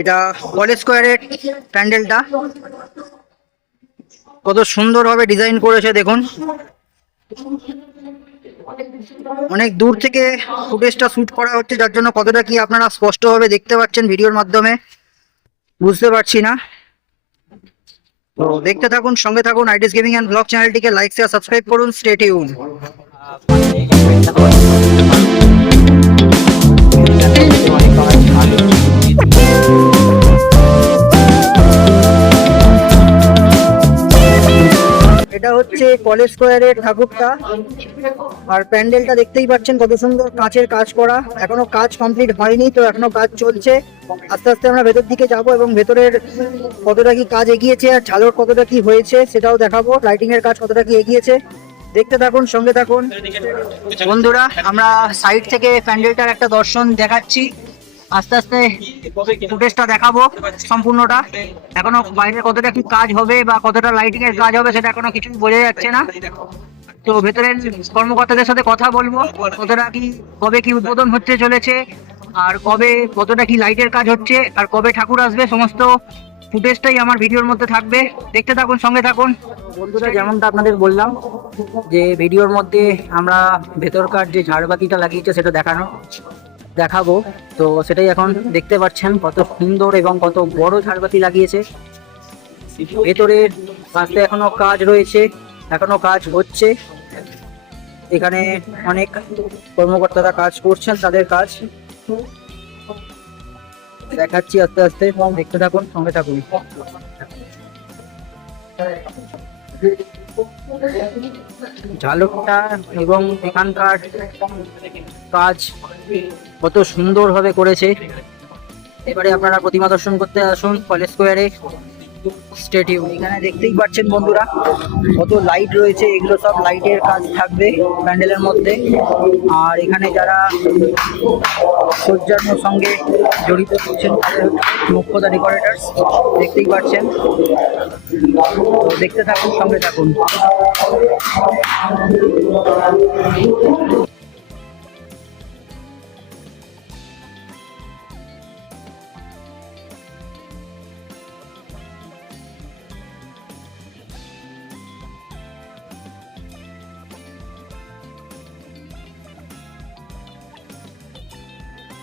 এটা কলেজ স্কোয়ারের প্যান্ডেলটা কত সুন্দরভাবে ডিজাইন করেছে দেখুন। অনেক দূর থেকে ফুটেজটা শুট করা হচ্ছে, যার জন্য কতটা কি আপনারা স্পষ্টভাবে দেখতে পাচ্ছেন ভিডিওর মাধ্যমে বুঝতে পারছি না। তো দেখতে থাকুন, সঙ্গে থাকুন। আইডিস গেমিং অ্যান্ড ব্লগ চ্যানেলটিকে লাইক শেয়ার সাবস্ক্রাইব করুন। Stay tune. এটা হচ্ছে কলেজ স্কোয়ারের ঠাকুরটা, আর প্যান্ডেলটা দেখতেই পাচ্ছেন কত সুন্দর কাচের কাজ করা। এখনো কাজ কমপ্লিট হয়নি, তো এখনো কাজ চলছে। আস্তে আস্তে আমরা ভেতর দিকে যাব এবং ভেতরের কতটা কি কাজ এগিয়েছে আর ঝালর কতটা কি হয়েছে সেটাও দেখাবো। লাইটিং এর কাজ কতটা কি এগিয়েছে দেখতে থাকুন, সঙ্গে থাকুন। বন্ধুরা, আমরা সাইড থেকে প্যান্ডেলটার একটা দর্শন দেখাচ্ছি। আস্তে আস্তে ফুটেজটা দেখাবো সম্পূর্ণটা। এখনো বাইরে কতটা কি কাজ হবে বা কতটা লাইটিং এর কাজ হবে সেটা এখনো কিছু বোঝা যাচ্ছে না। তো ভেতরের কর্মকর্তাদের সাথে কথা বলবো, কতটা কি কবে কি উদ্বোধন হচ্ছে চলেছে, আর কবে কতটা কি লাইটের কাজ হচ্ছে, আর কবে ঠাকুর আসবে, সমস্ত ফুটেজটাই আমার ভিডিওর মধ্যে থাকবে। দেখতে থাকুন, সঙ্গে থাকুন। বন্ধুরা, যেমনটা আপনাদের বললাম যে ভিডিওর মধ্যে আমরা ভেতরকার যে ঝাড়বাতিটা লাগিয়েছে সেটা দেখাবো। তো সেটাই এখন দেখতে পাচ্ছেন, কত সুন্দর এবং কত বড় ঝাড়বাতি লাগিয়েছে। ভেতরের রাস্তায় এখনো কাজ রয়েছে, এখনো কাজ হচ্ছে। এখানে অনেক কর্মকর্তারা কাজ করছেন, তাদের কাজ দেখাচ্ছি আস্তে আস্তে। দেখতে থাকুন, সঙ্গে থাকুন। ঝালকটা এবং এখানকার কাজ কত সুন্দরভাবে করেছে। এবারে আপনারা প্রতিমা দর্শন করতে আসুন কলেজ স্কোয়ারে। স্টেডিয়াম এখানে দেখতেই পাচ্ছেন বন্ধুরা কত লাইট রয়েছে, এগুলো সব লাইটের কাজ থাকবে প্যান্ডেলের মধ্যে। আর এখানে যারা সজ্জার সঙ্গে জড়িত হচ্ছেন মুখ্যদা ডেকোরেটার্স দেখতেই পাচ্ছেন। দেখতে থাকুন, সঙ্গে থাকুন।